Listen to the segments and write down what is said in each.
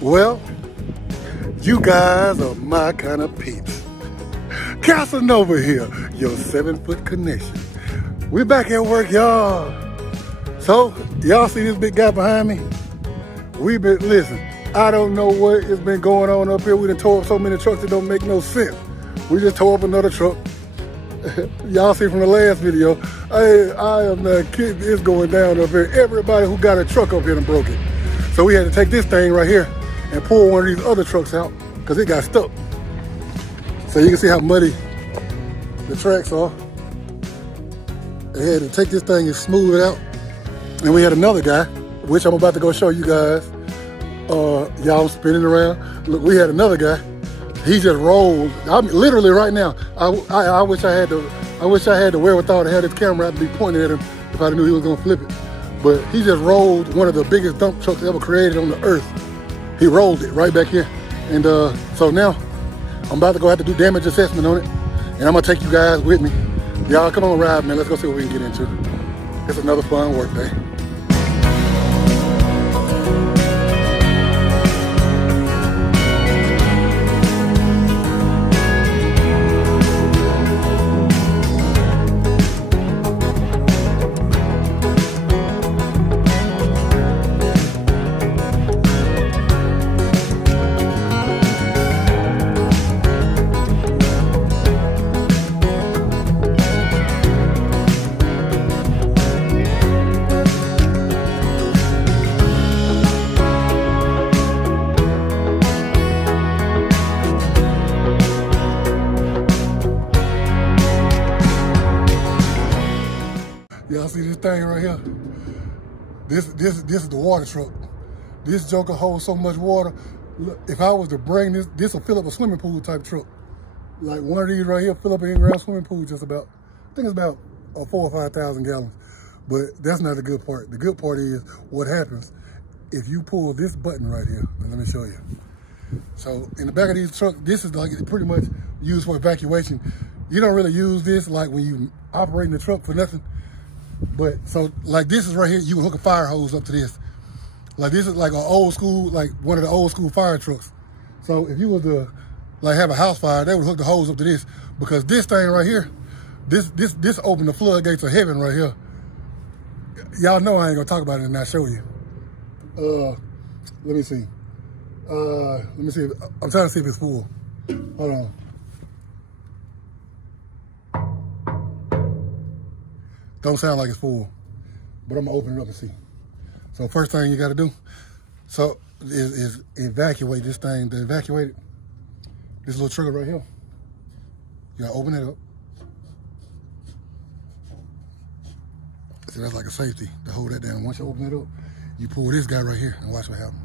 Well, you guys are my kind of peeps. Cassanova here, your 7-foot connection. We're back at work, y'all. So, y'all see this big guy behind me? Listen, I don't know what has been going on up here. We done tore up so many trucks that don't make no sense. We just tore up another truck. Y'all see from the last video, I am not kidding, it's going down up here. Everybody who got a truck up here done broke it. So we had to take this thing right here and pull one of these other trucks out because it got stuck. So you can see how muddy the tracks are. They had to take this thing and smooth it out. And we had another guy, which I'm about to go show you guys. Y'all spinning around. Look, we had another guy. He just rolled. I mean, literally right now. I wish I had the wherewithal to have this camera out to be pointing at him if I knew he was gonna flip it. But he just rolled one of the biggest dump trucks ever created on the earth. He rolled it right back here. And so now I'm about to go have to do damage assessment on it. And I'm gonna take you guys with me. Y'all come on ride, man. Let's go see what we can get into. It's another fun work day. Y'all see this thing right here? This is the water truck. This joker holds so much water. Look, if I was to bring this will fill up a swimming pool type truck. Like one of these right here, fill up an in-ground swimming pool just about. I think it's about 4,000 or 5,000 gallons. But that's not the good part. The good part is what happens if you pull this button right here. Let me show you. So in the back of these trucks, this is like pretty much used for evacuation. You don't really use this like when you operating the truck for nothing. But so like this is right here, you can hook a fire hose up to this. Like this is like an old school, like one of the old school fire trucks. So if you was to like have a house fire, they would hook the hose up to this because this thing right here, this opened the floodgates of heaven right here. Y'all know I ain't gonna talk about it and not show you. Let me see. I'm trying to see if it's full. Hold on. Don't sound like it's full, but I'm gonna open it up and see. So first thing you gotta do, is evacuate this thing. To evacuate it, this little trigger right here, you gotta open it up. So that's like a safety to hold that down. Once you open it up, you pull this guy right here and watch what happens.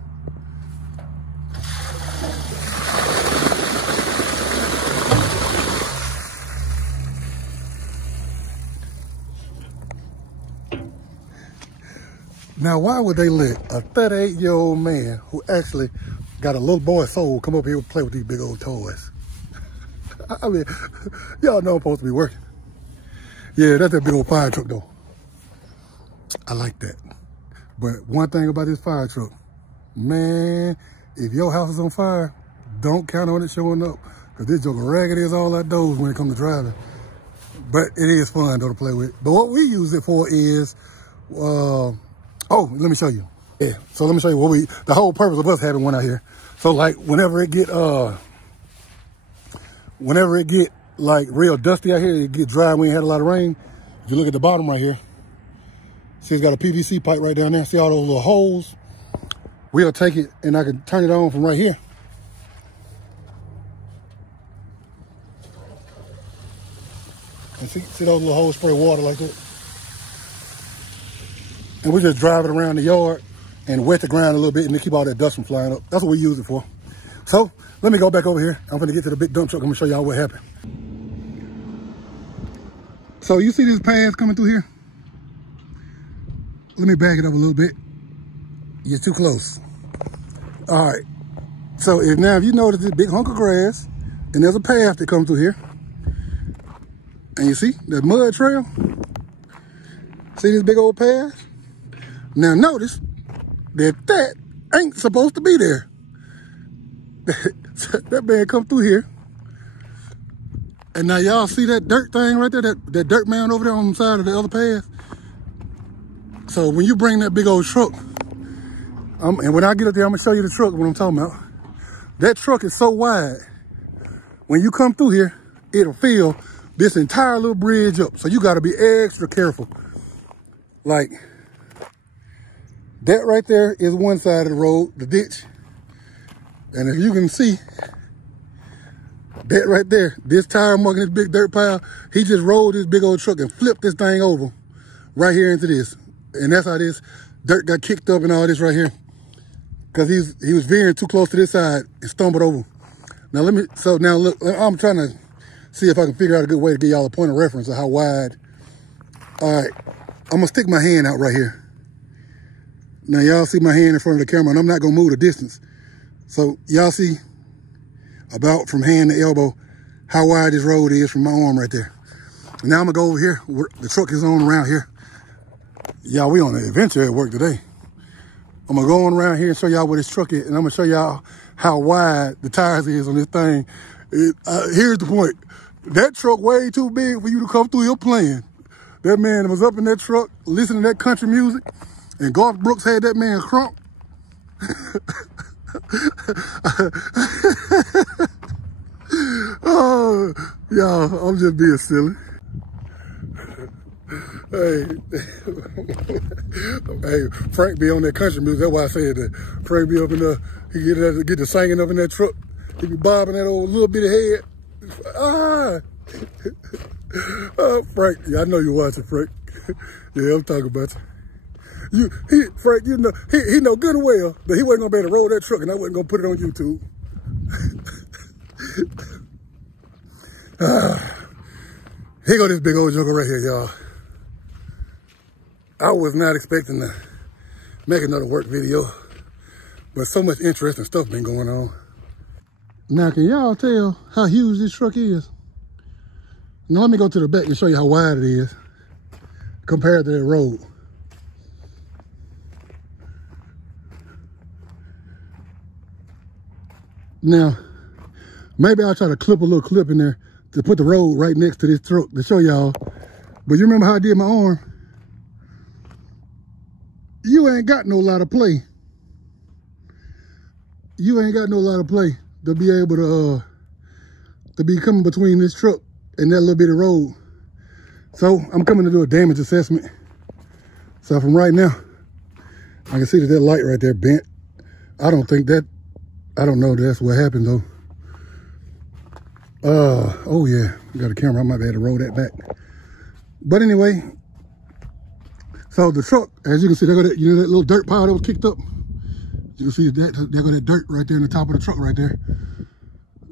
Now, why would they let a 38-year-old man who actually got a little boy soul come up here and play with these big old toys? I mean, y'all know I'm supposed to be working. Yeah, that's that big old fire truck though. I like that. But one thing about this fire truck, man, if your house is on fire, don't count on it showing up because this joker raggedy as all outdoors when it comes to driving. But it is fun though to play with. But what we use it for is, oh, let me show you. Yeah, so let me show you the whole purpose of us having one out here. So like whenever it get like real dusty out here, it get dry when you had a lot of rain. If you look at the bottom right here, see it's got a PVC pipe right down there. See all those little holes? We'll take it and I can turn it on from right here. And see those little holes spray water like that? And we just drive it around the yard and wet the ground a little bit and to keep all that dust from flying up. That's what we use it for. So let me go back over here. I'm gonna get to the big dump truck. I'm gonna show y'all what happened. So you see these pans coming through here? Let me back it up a little bit. You're too close. All right. So if you notice this big hunk of grass and there's a path that comes through here. And you see that mud trail? See this big old path? Now notice that ain't supposed to be there. that man come through here. And now y'all see that dirt thing right there, that dirt mound over there on the side of the other path? So when you bring that big old truck, and when I get up there, I'm gonna show you the truck, what I'm talking about. That truck is so wide, when you come through here, it'll fill this entire little bridge up. So you gotta be extra careful. Like, that right there is one side of the road, the ditch. And if you can see, that right there, this tire marking this big dirt pile, he just rolled this big old truck and flipped this thing over right here into this. And that's how this dirt got kicked up and all this right here. Because he was veering too close to this side and stumbled over. Now now look, I'm trying to see if I can figure out a good way to get y'all a point of reference of how wide. All right, I'm gonna stick my hand out right here. Now y'all see my hand in front of the camera, and I'm not gonna move the distance. So y'all see about from hand to elbow how wide this road is from my arm right there. Now I'm gonna go over here where the truck is on around here. Y'all, we on an adventure at work today. I'm gonna go on around here and show y'all where this truck is, and I'm gonna show y'all how wide the tires is on this thing. Here's the point. That truck way too big for you to come through your playing. That man was up in that truck listening to that country music, and Garth Brooks had that man crunk. Oh, y'all, I'm just being silly. Hey, hey, Frank be on that country music. That's why I said that. Frank be up in there, he get the singing up in that truck. He be bobbing that old little bitty head. Ah! Oh, Frank, yeah, I know you watching, Frank. Yeah, I'm talking about you. Frank, you know, he know good and well that he wasn't gonna be able to roll that truck, and I wasn't gonna put it on YouTube. Here go this big old joker right here, y'all. I was not expecting to make another work video, but so much interesting stuff been going on. Now, can y'all tell how huge this truck is? Now, let me go to the back and show you how wide it is compared to that road. Now, maybe I'll try to clip a little clip in there to put the road right next to this truck to show y'all. But you remember how I did my arm? You ain't got no lot of play. You ain't got no lot of play to be able to be coming between this truck and that little bit of road. So I'm coming to do a damage assessment. So from right now, I can see that light right there bent. I don't know that's what happened though. Oh yeah, got a camera, I might be able to roll that back. But anyway, so the truck, as you can see, there go that, you know, that little dirt pile that was kicked up. You can see that, there go that dirt right there in the top of the truck right there.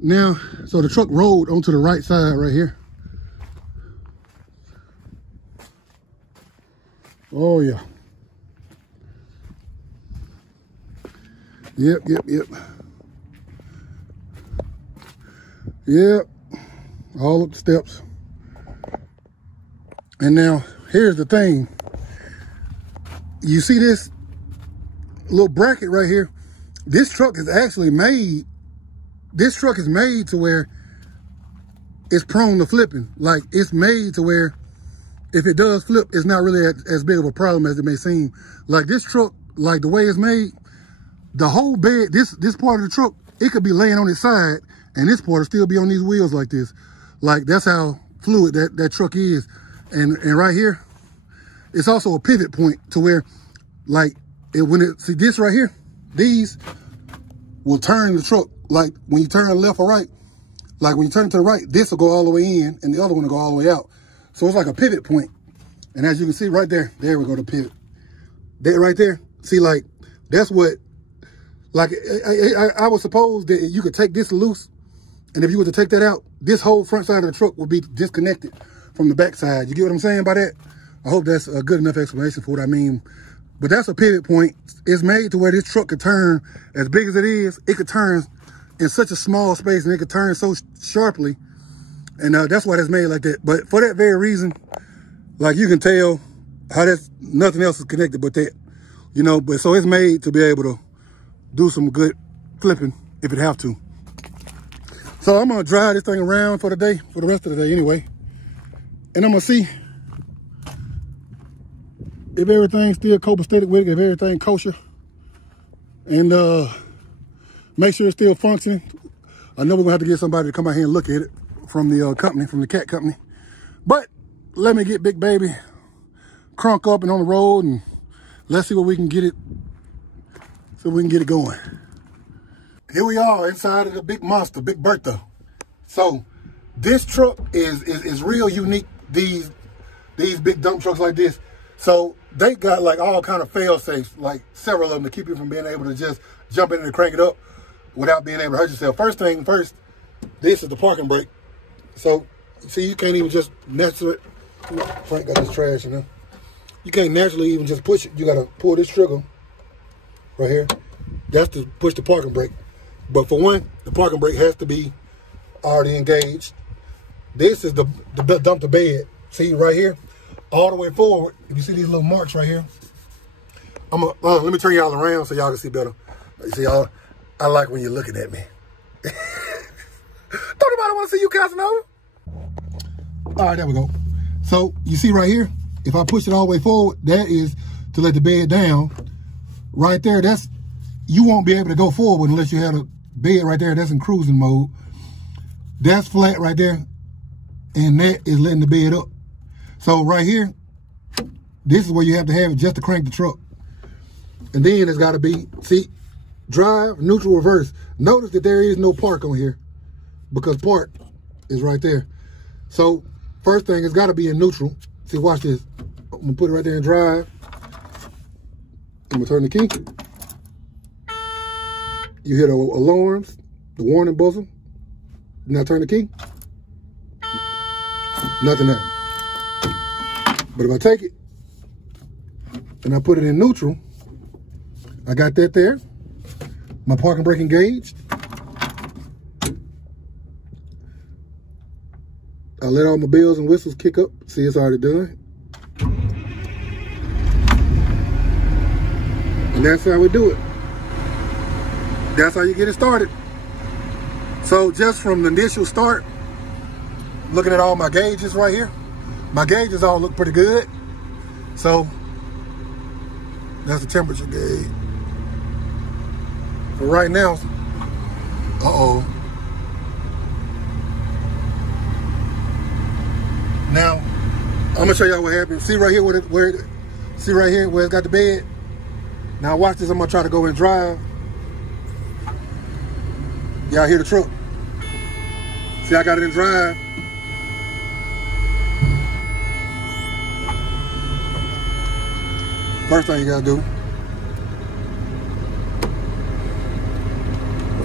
Now, so the truck rolled onto the right side right here. Oh yeah. Yep. Yep, all up the steps. And now, here's the thing. You see this little bracket right here? This truck is actually made, this truck is made to where it's prone to flipping. Like, it's made to where if it does flip, it's not really as big of a problem as it may seem. Like this truck, like the way it's made, the whole bed, this part of the truck, it could be laying on its side, and this part will still be on these wheels like this. Like, that's how fluid that truck is. And right here, it's also a pivot point to where, like, see this right here, these will turn the truck. Like, when you turn left or right, like when you turn to the right, this will go all the way in, and the other one will go all the way out. So it's like a pivot point. And as you can see right there, there we go, the pivot. That right there, see, like, that's what, like, I would suppose that you could take this loose, and if you were to take that out, this whole front side of the truck would be disconnected from the back side. You get what I'm saying by that? I hope that's a good enough explanation for what I mean. But that's a pivot point. It's made to where this truck could turn, as big as it is, it could turn in such a small space, and it could turn so sharply. And that's why it's made like that. But for that very reason, like, you can tell how that's, nothing else is connected but that, you know. But so it's made to be able to do some good flipping if it have to. So I'm gonna drive this thing around for the day, for the rest of the day anyway. And I'm gonna see if everything's still copacetic with it, if everything kosher. And make sure it's still functioning. I know we're gonna have to get somebody to come out here and look at it from the company, from the cat company. But let me get Big Baby crunk up and on the road, and let's see what we can get it, so we can get it going. Here we are inside of the big monster, Big Bertha. So this truck is real unique. These big dump trucks like this. So they got like all kind of fail safes, like several of them, to keep you from being able to just jump in and crank it up without being able to hurt yourself. First thing first, this is the parking brake. So see, you can't even just naturally, Frank got this trash in there. You can't naturally even just push it. You gotta pull this trigger right here. That's to push the parking brake. But for one, the parking brake has to be already engaged. This is the dump the bed. See right here, all the way forward. If you see these little marks right here, let me turn y'all around so y'all can see better. You see, y'all, I like when you're looking at me. Don't nobody want to see you, Cassanova. All right, there we go. So you see right here, if I push it all the way forward, that is to let the bed down. Right there, that's, you won't be able to go forward unless you have a bed right there. That's in cruising mode. That's flat right there. And that is letting the bed up. So right here, this is where you have to have it just to crank the truck. And then it's got to be, see, drive, neutral, reverse. Notice that there is no park on here because park is right there. So first thing, it's got to be in neutral. See, watch this. I'm going to put it right there in drive. I'm going to turn the key. You hear the alarms, the warning buzzer. Now turn the key. Nothing happened. But if I take it and I put it in neutral, I got that there. My parking brake engaged. I let all my bells and whistles kick up. See, it's already done. And that's how we do it. That's how you get it started. So just from the initial start, looking at all my gauges right here, my gauges all look pretty good. So that's the temperature gauge. For right now, Now, I'm gonna show y'all what happened. See right here see right here where it's got the bed. Now watch this, I'm gonna try to go and drive. Y'all hear the truck. See, I got it in drive. First thing you gotta do,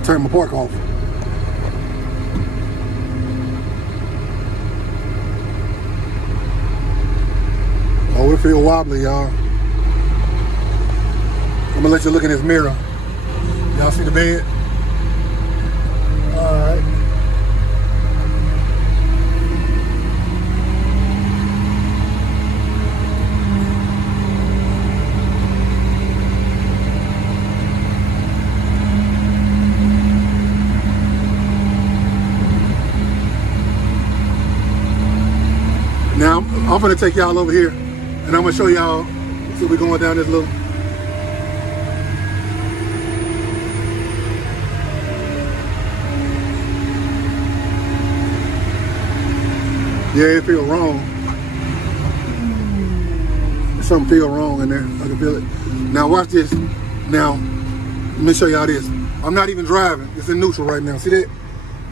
turn my park off. Oh, it feel wobbly, y'all. I'm gonna let you look in this mirror. Y'all see the bed? All right. Now, I'm gonna take y'all over here and I'm gonna show y'all, so we're going down this little. Yeah, it feels wrong. Something feels wrong in there, I can feel it. Now watch this. Now, let me show y'all this. I'm not even driving, it's in neutral right now, see that?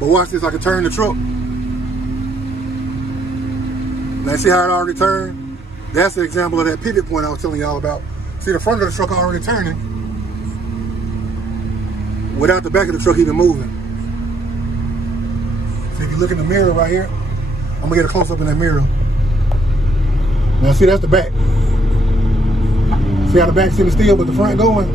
But watch this, I can turn the truck. Now see how it already turned? That's the example of that pivot point I was telling y'all about. See, the front of the truck already turning without the back of the truck even moving. So if you look in the mirror right here, I'm gonna get a close up in that mirror. Now see, that's the back. See how the back's sitting still, but the front going?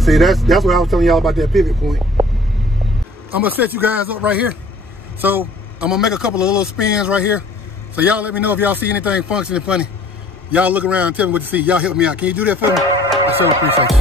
See, that's what I was telling y'all about that pivot point. I'm gonna set you guys up right here. So I'm gonna make a couple of little spins right here. So y'all let me know if y'all see anything functioning funny. Y'all look around and tell me what you see. Y'all help me out. Can you do that for me? I sure appreciate it.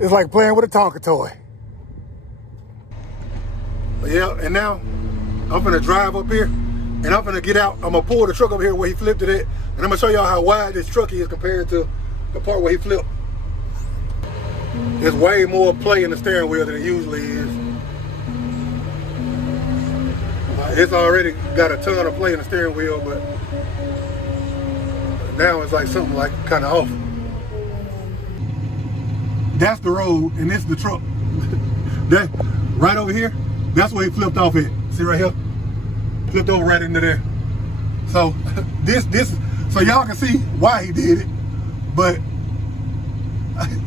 It's like playing with a Tonka toy. Yeah, and now I'm gonna drive up here and I'm gonna get out. I'm gonna pull the truck up here where he flipped it at, and I'm gonna show y'all how wide this truck is compared to the part where he flipped. There's way more play in the steering wheel than it usually is. It's already got a ton of play in the steering wheel, but now it's like something like kind of off. That's the road, and this is the truck. That right over here, that's where he flipped off at. See right here? Flipped over right into there. So so y'all can see why he did it. But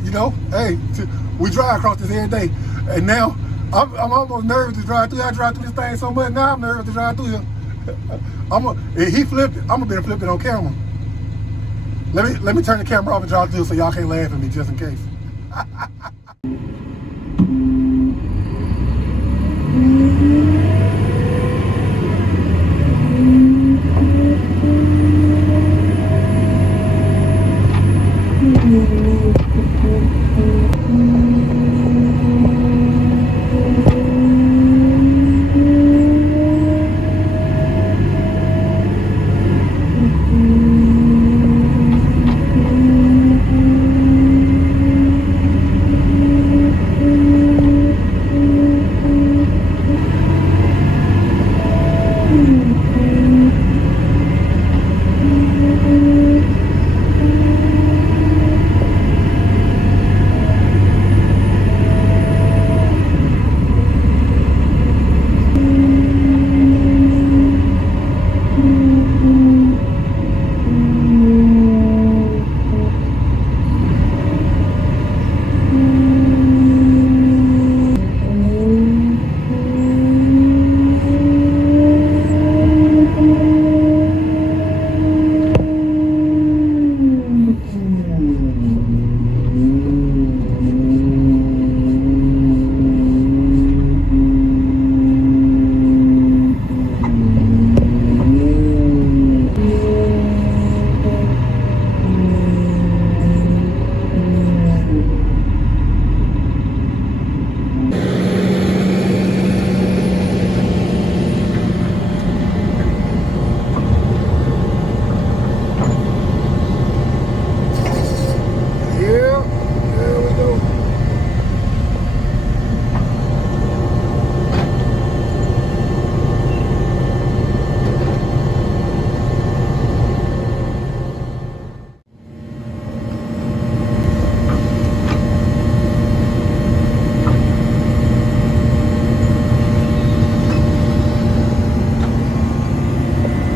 you know, hey, we drive across this every day, and now I'm almost nervous to drive through. I drive through this thing so much now I'm nervous to drive through here. If he flipped it, I'm gonna be able to flip it on camera. Let me turn the camera off and drive through so y'all can't laugh at me just in case.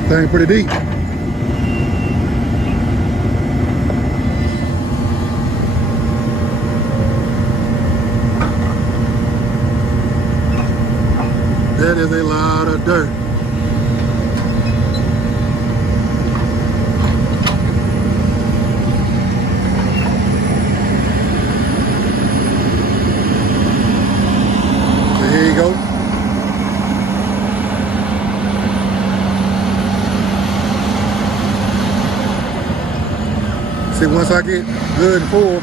Thing pretty deep. That is a lot of dirt. There you go. See, once I get good and full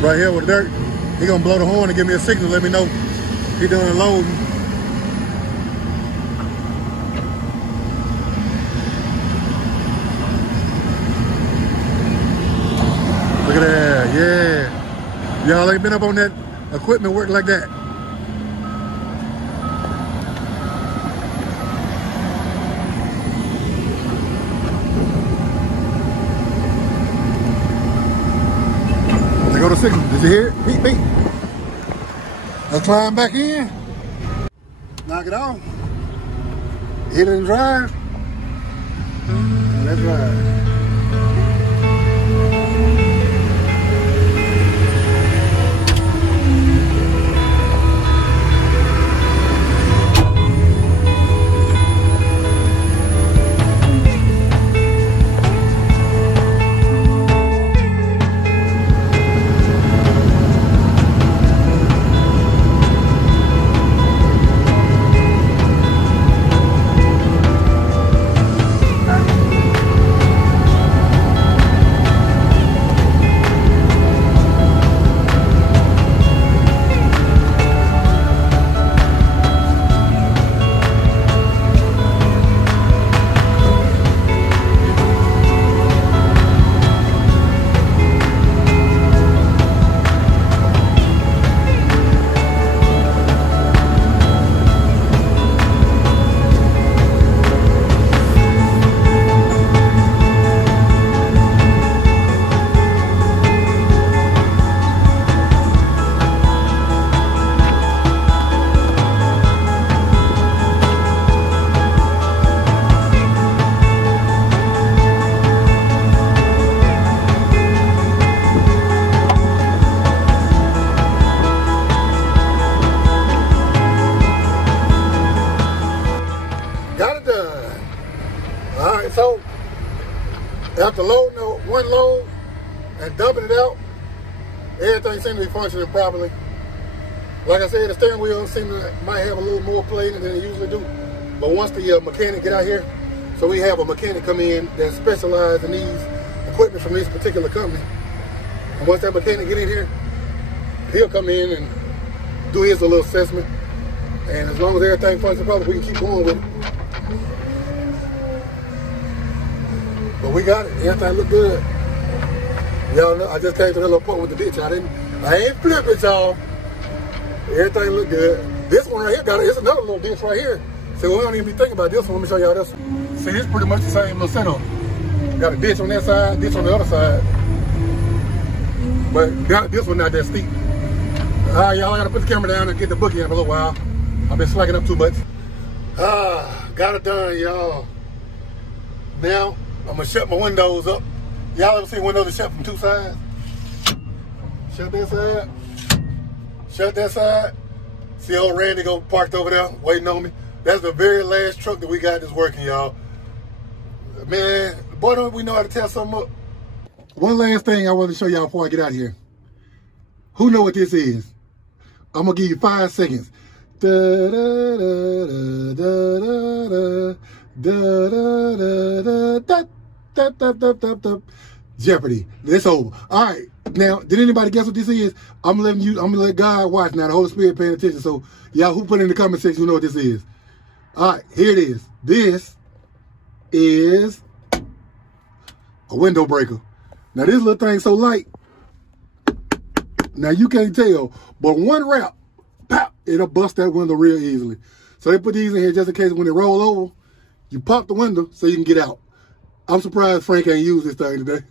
right here with the dirt, he gonna blow the horn and give me a signal, let me know he done loading. Look at that, yeah. Y'all ain't been up on that equipment working like that. Go to signal. Did you hear it? Beep, beep. Let's climb back in. Knock it off. Hit it and drive. Let's ride. after loading one load and dumping it out, everything seemed to be functioning properly. Like I said, the steering wheel might have a little more play than it usually do. But once the mechanic get out here, so we have a mechanic come in that specializes in these equipment from this particular company. And once that mechanic get in here, he'll come in and do his little assessment. And as long as everything functions properly, we can keep going with it. But we got it. Everything look good. Y'all know, I just came to that little point with the ditch. I ain't flip it, y'all. Everything look good. This one right here it's another little ditch right here. So we don't even be thinking about this one. Let me show y'all this one. See, it's pretty much the same little setup. Got a ditch on that side, ditch on the other side. But this one not that steep. All right, y'all, I gotta put the camera down and get the book in for a little while. I've been slacking up too much. Got it done, y'all. Now, I'm gonna shut my windows up. Y'all ever seen windows that shut from two sides? Shut that side. Shut that side. See old Randy go parked over there waiting on me. That's the very last truck that we got that's working, y'all. Man, boy, don't we know how to tell something up. One last thing I want to show y'all before I get out of here. Who know what this is? I'm gonna give you 5 seconds. Da, da, da, da, da, da, da, da, da. Jeopardy. It's over. All right. Now, did anybody guess what this is? I'm gonna let God watch now. The Holy Spirit paying attention. So y'all who put in the comment section, who know what this is? All right, here it is. This is a window breaker. Now this little thing's so light. Now you can't tell, but one rap, pop, it'll bust that window real easily. So they put these in here just in case when they roll over, you pop the window so you can get out. I'm surprised Frank ain't used this thing today.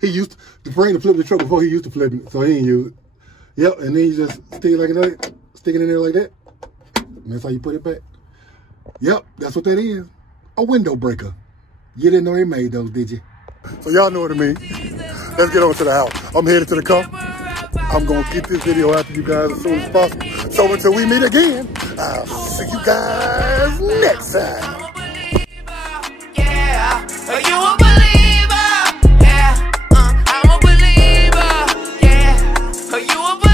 He used to Frank to flip the truck before he used to flip it, so he ain't use it. Yep, and then you just stick it like that, stick it in there like that. And that's how you put it back. Yep, that's what that is. A window breaker. You didn't know they made those, did you? So y'all know what I mean. Let's get on to the house. I'm headed to the car. I'm going to get this video out to you guys as soon as possible. So until we meet again, I'll see you guys next time. Are you a believer? Yeah, I'm a believer. Yeah, are you a believer?